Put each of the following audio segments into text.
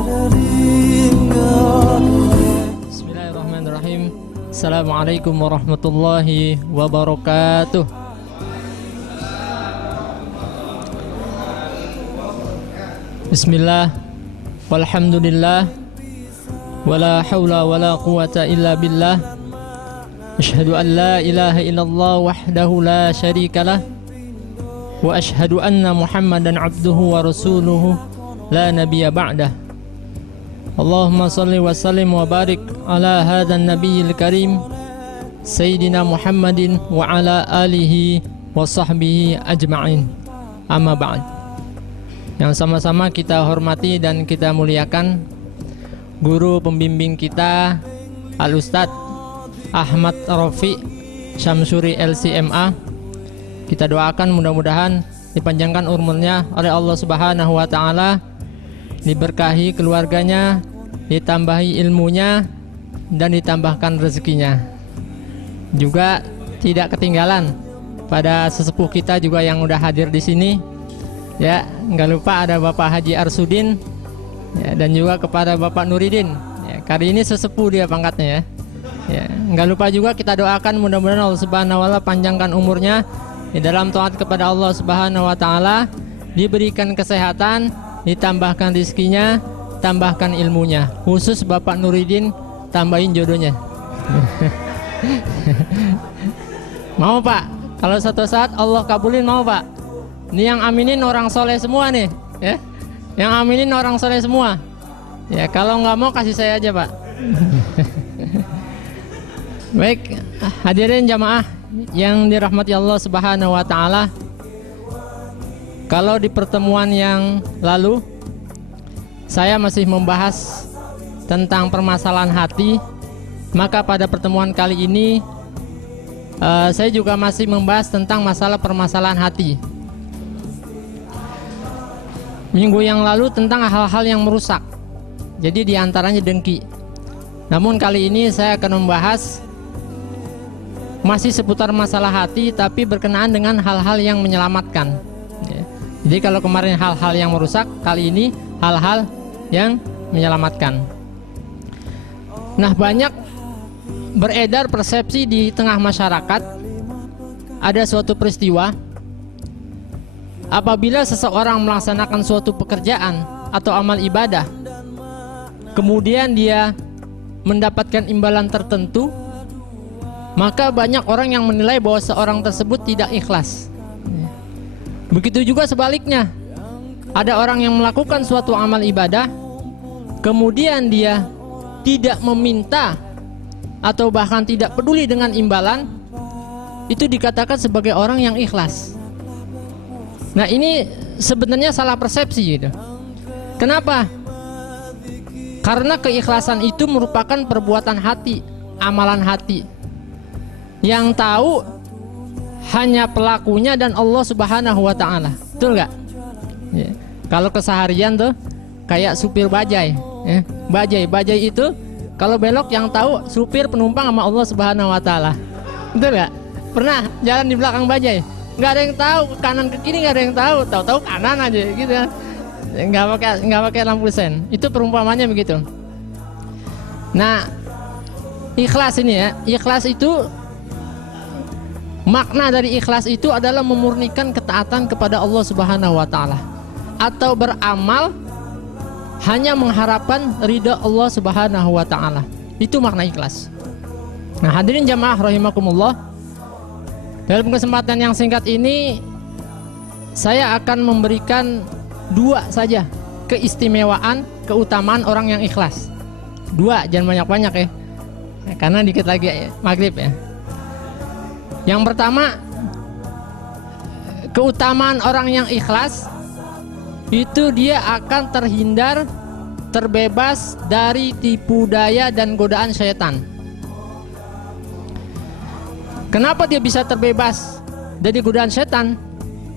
Bismillahirrahmanirrahim. Assalamualaikum warahmatullahi wabarakatuh. Bismillah, walhamdulillah, wala hawla wala quwata illa billah. Asyhadu an la ilaha illallah wahdahu la syarikalah, wa asyhadu anna Muhammadan abduhu wa rasuluhu la nabiyya ba'dah. Allahumma salli wa sallim wa barik ala hadzal nabiyil karim Sayyidina Muhammadin wa ala alihi wa sahbihi ajma'in. Amma ba'd. Yang sama-sama kita hormati dan kita muliakan guru pembimbing kita Al-Ustadz Ahmad Rafi Syamsuri LCMA. Kita doakan mudah-mudahan dipanjangkan umurnya oleh Allah Subhanahu wa taala, diberkahi keluarganya, ditambahi ilmunya, dan ditambahkan rezekinya. Juga tidak ketinggalan pada sesepuh kita juga yang udah hadir di sini. Ya, nggak lupa ada Bapak Haji Arsudin, ya, dan juga kepada Bapak Nuridin. Ya, kali ini sesepuh dia pangkatnya ya. Ya, nggak lupa juga kita doakan mudah-mudahan Allah Subhanahu wa taala panjangkan umurnya di dalam taat kepada Allah Subhanahu wa taala, diberikan kesehatan, ditambahkan rezekinya, tambahkan ilmunya. Khusus Bapak Nuridin, tambahin jodohnya. Mau Pak? Kalau suatu saat Allah kabulin, mau Pak? Ini yang aminin orang soleh semua nih, ya. Yang aminin orang soleh semua. Ya, kalau nggak mau kasih saya aja, Pak. Baik, hadirin jamaah yang dirahmati Allah Subhanahu wa taala. Kalau di pertemuan yang lalu saya masih membahas tentang permasalahan hati, maka pada pertemuan kali ini saya juga masih membahas tentang masalah permasalahan hati. Minggu yang lalu tentang hal-hal yang merusak, jadi diantaranya dengki. Namun kali ini saya akan membahas masih seputar masalah hati, tapi berkenaan dengan hal-hal yang menyelamatkan. Jadi kalau kemarin hal-hal yang merusak, kali ini hal-hal yang menyelamatkan. Nah, banyak beredar persepsi di tengah masyarakat, ada suatu peristiwa apabila seseorang melaksanakan suatu pekerjaan atau amal ibadah, kemudian dia mendapatkan imbalan tertentu, maka banyak orang yang menilai bahwa seorang tersebut tidak ikhlas. Begitu juga sebaliknya, ada orang yang melakukan suatu amal ibadah, kemudian dia tidak meminta atau bahkan tidak peduli dengan imbalan, itu dikatakan sebagai orang yang ikhlas. Nah, ini sebenarnya salah persepsi gitu. Kenapa? Karena keikhlasan itu merupakan perbuatan hati, amalan hati. Yang tahu hanya pelakunya dan Allah Subhanahu wa taala. Betul nggak? Ya. Kalau keseharian tuh kayak supir bajai, ya. Bajai itu kalau belok yang tahu supir, penumpang sama Allah Subhanahu wa taala. Betul nggak? Pernah jalan di belakang bajai? Nggak ada yang tahu ke kanan ke kiri, nggak ada yang tahu kanan aja gitu. Nggak pakai lampu sen. Itu perumpamannya begitu. Nah, ikhlas ini ya, ikhlas itu, makna dari ikhlas itu adalah memurnikan ketaatan kepada Allah Subhanahu wa taala atau beramal hanya mengharapkan ridha Allah Subhanahu wa taala. Itu makna ikhlas. Nah, hadirin jamaah rahimakumullah, dalam kesempatan yang singkat ini saya akan memberikan dua saja keistimewaan, keutamaan orang yang ikhlas. Dua, jangan banyak-banyak ya, karena dikit lagi ya, maghrib ya. Yang pertama, keutamaan orang yang ikhlas itu dia akan terhindar, terbebas dari tipu daya dan godaan syaitan. Kenapa dia bisa terbebas dari godaan syaitan?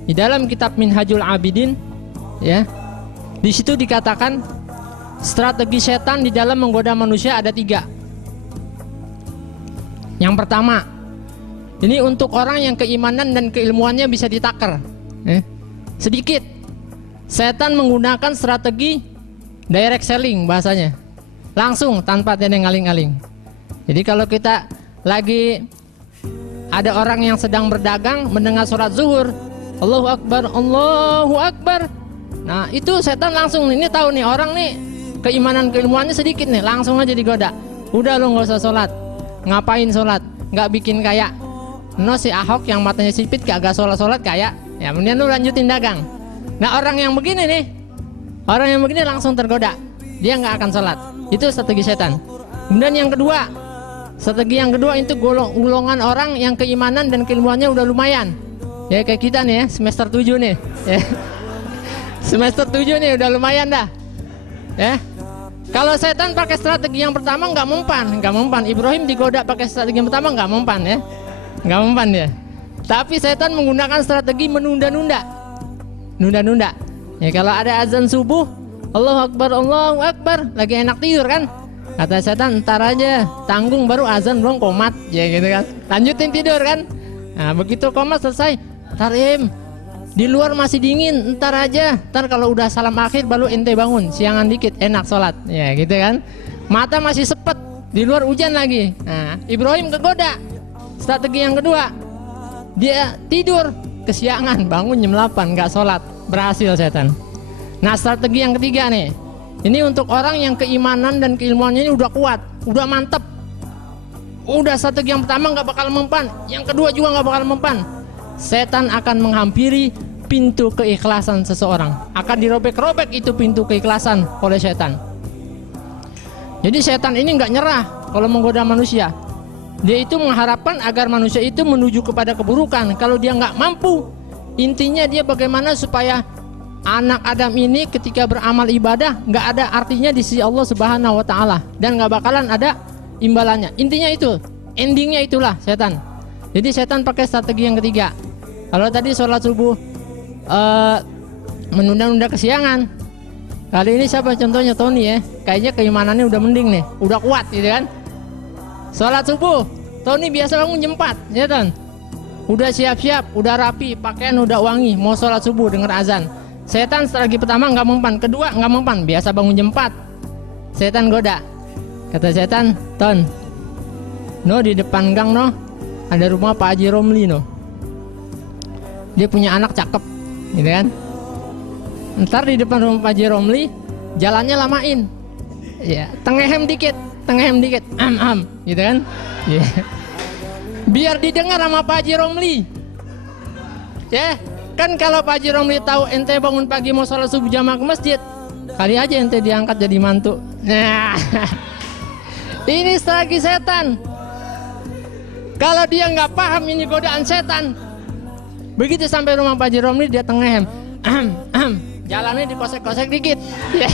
Di dalam kitab Minhajul Abidin, ya, di situ dikatakan strategi syaitan di dalam menggoda manusia ada 3. Yang pertama, ini untuk orang yang keimanan dan keilmuannya bisa ditakar, sedikit. Setan menggunakan strategi direct selling bahasanya, langsung tanpa ada ngaling-ngaling. Jadi kalau kita lagi ada orang yang sedang berdagang mendengar sholat zuhur, Allahu Akbar, Allahu Akbar. Nah itu setan langsung ini tahu nih orang nih keimanan keilmuannya sedikit nih, langsung aja digoda. Udah lo nggak usah sholat, ngapain sholat? Nggak bikin kayak si Ahok yang matanya sipit kagak sholat kayak, ya kemudian lu lanjutin dagang. Nah orang yang begini nih, orang yang begini langsung tergoda, dia nggak akan sholat. Itu strategi setan. Kemudian yang kedua, strategi yang kedua itu golongan orang yang keimanan dan keilmuannya udah lumayan. Ya kayak kita nih ya, semester 7 nih ya. Semester 7 nih udah lumayan dah ya. Kalau setan pakai strategi yang pertama nggak mempan. Ibrahim digoda pakai strategi yang pertama nggak mempan ya, nggak mempan ya. Tapi setan menggunakan strategi menunda-nunda. Ya kalau ada azan subuh, Allahu Akbar, lagi enak tidur kan, kata setan ntar aja, tanggung baru azan belum komat, ya gitu kan. Lanjutin tidur kan. Nah begitu komat selesai, tarim di luar masih dingin, ntar aja, ntar kalau udah salam akhir baru ente bangun, siangan dikit, enak sholat, ya gitu kan. Mata masih sepet, di luar hujan lagi. Nah Ibrahim kegoda, strategi yang kedua, dia tidur kesiangan, bangun jam 8, nggak sholat, berhasil setan. Nah strategi yang ketiga nih, ini untuk orang yang keimanan dan keilmuannya ini udah kuat, udah mantep. Udah strategi yang pertama nggak bakal mempan, yang kedua juga nggak bakal mempan. Setan akan menghampiri pintu keikhlasan seseorang, akan dirobek-robek itu pintu keikhlasan oleh setan. Jadi setan ini nggak nyerah kalau menggoda manusia. Dia itu mengharapkan agar manusia itu menuju kepada keburukan. Kalau dia nggak mampu, intinya dia bagaimana supaya anak Adam ini ketika beramal ibadah nggak ada artinya di sisi Allah Subhanahu Wa Taala dan nggak bakalan ada imbalannya. Intinya itu, endingnya itulah setan. Jadi setan pakai strategi yang ketiga. Kalau tadi sholat subuh menunda-nunda kesiangan, kali ini siapa contohnya? Tony ya, kayaknya keimanannya udah mending nih, udah kuat gitu kan. Sholat subuh, Tony biasa bangun jam 4 ya kan, udah siap-siap, udah rapi, pakaian udah wangi, mau sholat subuh denger azan. Setan strategi pertama nggak mempan, kedua nggak mempan, biasa bangun jam 4. Setan goda, kata setan, Ton, no di depan gang no ada rumah Pak Haji Romli no, dia punya anak cakep gitu kan. Ntar di depan rumah Pak Haji Romli jalannya lamain ya, tengehem dikit gitu kan ya. Biar didengar sama Pak Haji Romli ya kan. Kalau Pak Haji Romli tahu ente bangun pagi mau sholat subuh jamaah ke masjid, kali aja ente diangkat jadi mantu. Nah ini strategi setan. Kalau dia nggak paham ini godaan setan, begitu sampai rumah Pak Haji Romli dia tengehem, jalannya dikosek-kosek dikit, ya.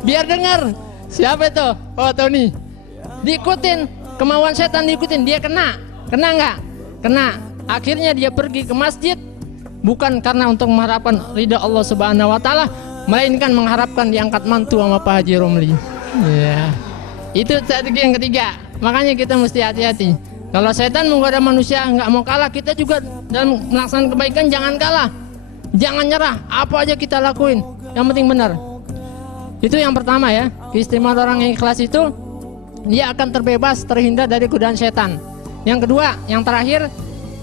Biar dengar. Siapa itu? Oh Tony. Diikutin kemauan setan, diikutin, dia kena nggak? Kena. Akhirnya dia pergi ke masjid bukan karena untuk mengharapkan ridha Allah Subhanahu Wa Taala, melainkan mengharapkan diangkat mantu sama Pak Haji Romli. Ya. Itu strategi yang ketiga. Makanya kita mesti hati-hati. Kalau setan menggoda manusia nggak mau kalah, kita juga dalam melaksanakan kebaikan jangan kalah, jangan nyerah. Apa aja kita lakuin, yang penting benar. Itu yang pertama ya. Keistimewaan orang yang ikhlas itu dia akan terbebas, terhindar dari godaan setan. Yang kedua, yang terakhir,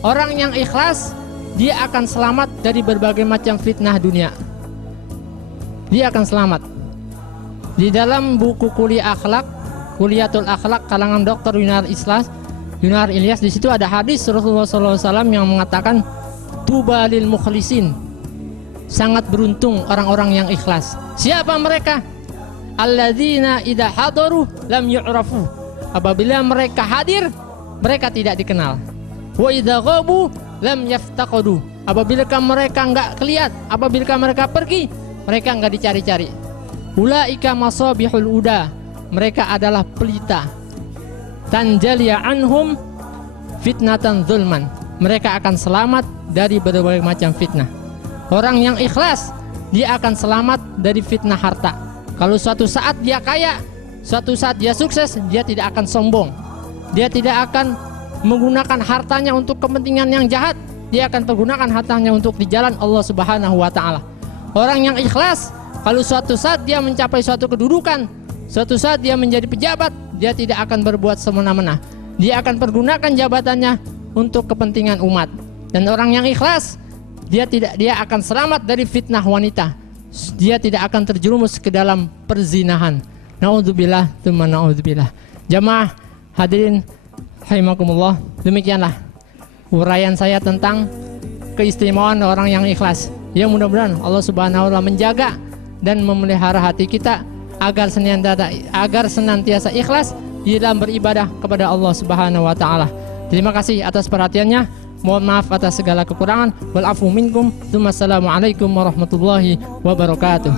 orang yang ikhlas dia akan selamat dari berbagai macam fitnah dunia. Dia akan selamat. Di dalam buku kuliah akhlak, Kuliatul Akhlak kalangan Dr. Yunar Ilyas, di situ ada hadis Rasulullah SAW yang mengatakan tuba lil mukhlisin, sangat beruntung orang-orang yang ikhlas. Siapa mereka? Alladzina idza hadaru lam yu'rafu, apabila mereka hadir mereka tidak dikenal. Wa idza ghabu lam yaftaqadu, apabila mereka enggak kelihatan, apabila mereka pergi mereka enggak dicari-cari. Ulaika masabihul uda, mereka adalah pelita. Tanjaliya anhum fitnatan zulman, mereka akan selamat dari berbagai macam fitnah. Orang yang ikhlas dia akan selamat dari fitnah harta. Kalau suatu saat dia kaya, suatu saat dia sukses, dia tidak akan sombong. Dia tidak akan menggunakan hartanya untuk kepentingan yang jahat. Dia akan menggunakan hartanya untuk di jalan Allah Subhanahu Wa Taala. Orang yang ikhlas Kalau suatu saat dia mencapai suatu kedudukan, suatu saat dia menjadi pejabat, dia tidak akan berbuat semena-mena. Dia akan pergunakan jabatannya untuk kepentingan umat. Dan orang yang ikhlas, dia akan selamat dari fitnah wanita. Dia tidak akan terjerumus ke dalam perzinahan. Naudzubillah, tsumma naudzubillah. Jamaah hadirin rahimakumullah, demikianlah uraian saya tentang keistimewaan orang yang ikhlas. Ya, mudah-mudahan Allah Subhanahu wa taala menjaga dan memelihara hati kita agar senantiasa ikhlas di dalam beribadah kepada Allah Subhanahu wa taala. Terima kasih atas perhatiannya. Mohon maaf atas segala kekurangan. Wal afu minkum. Wassalamualaikum warahmatullahi wabarakatuh.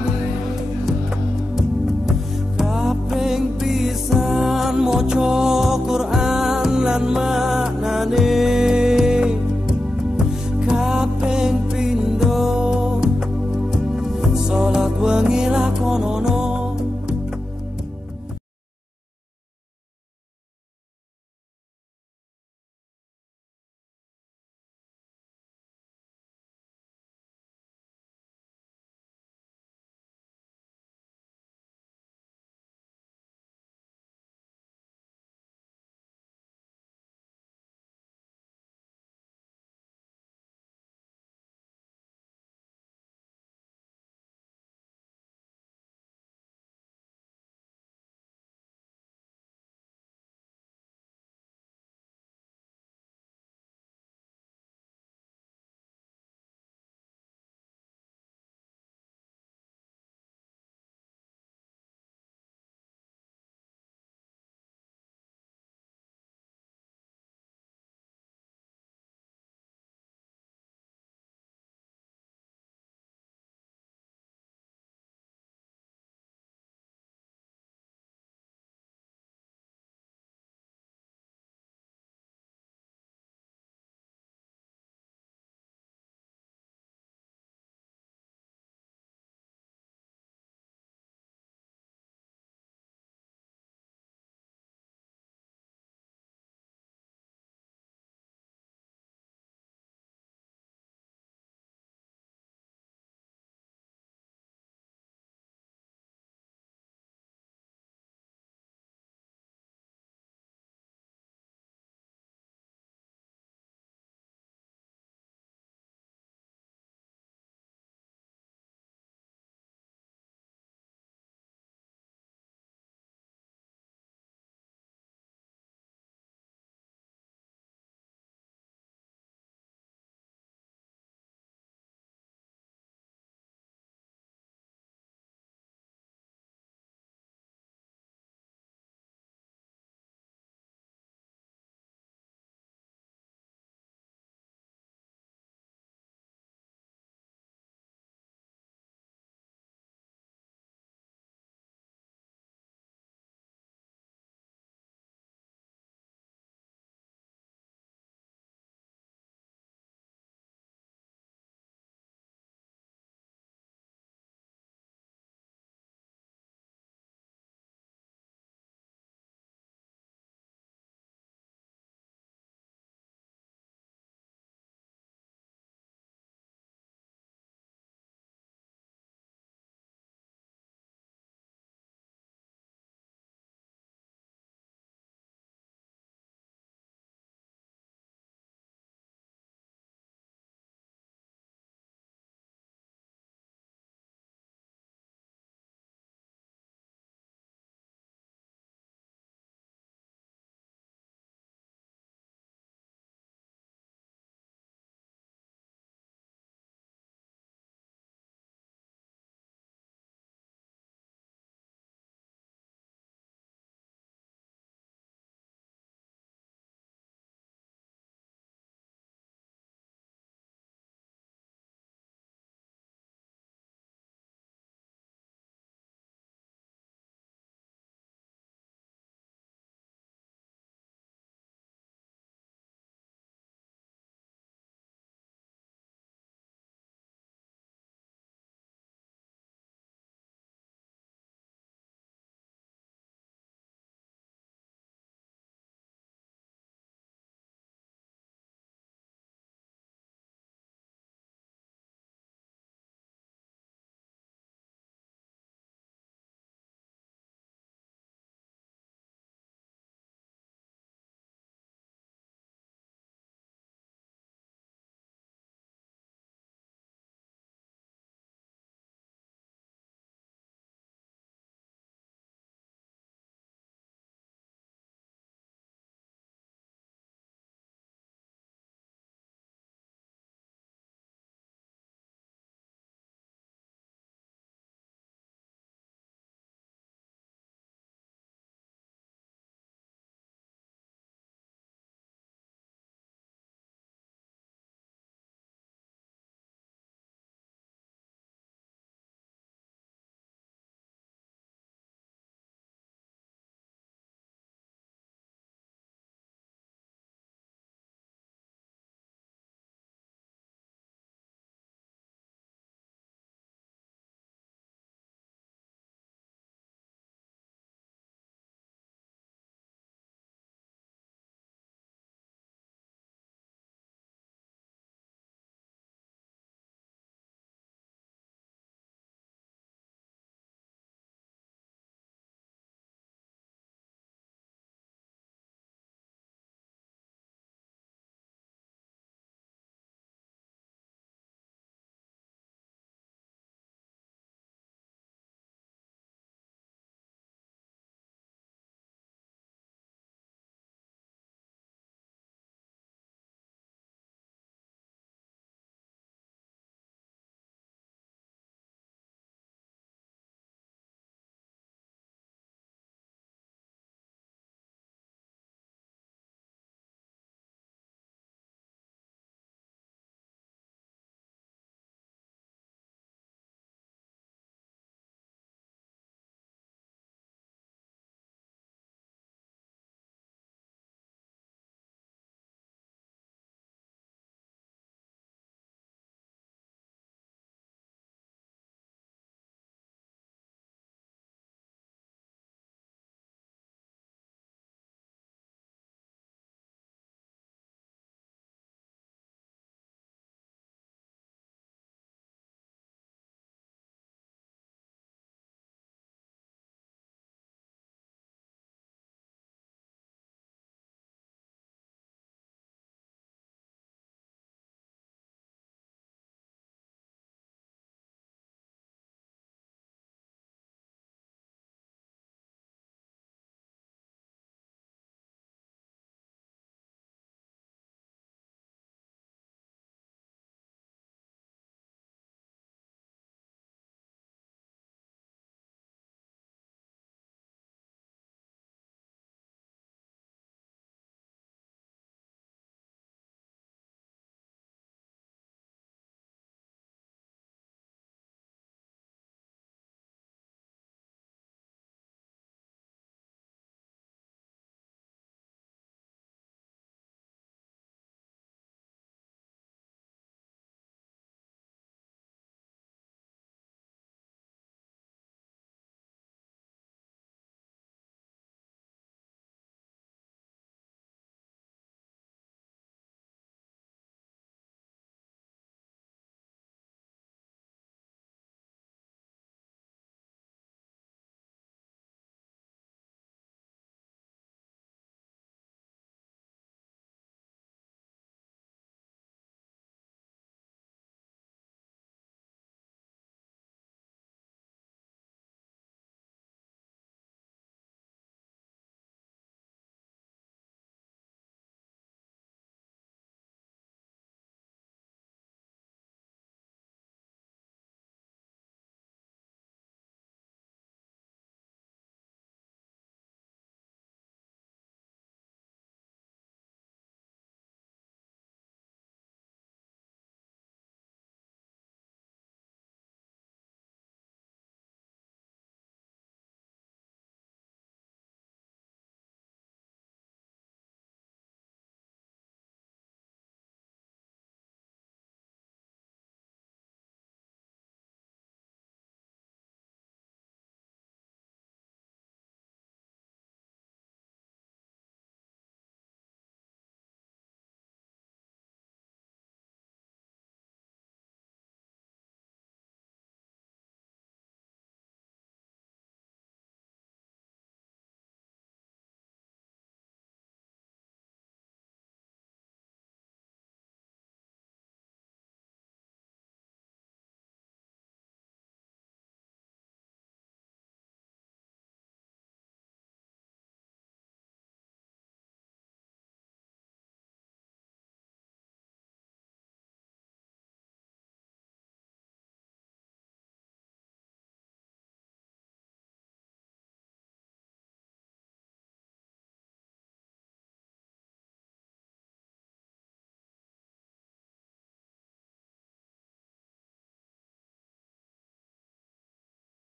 Kaping pisan maca Quran lan maknane, kaping pindho salat wengi lakonono.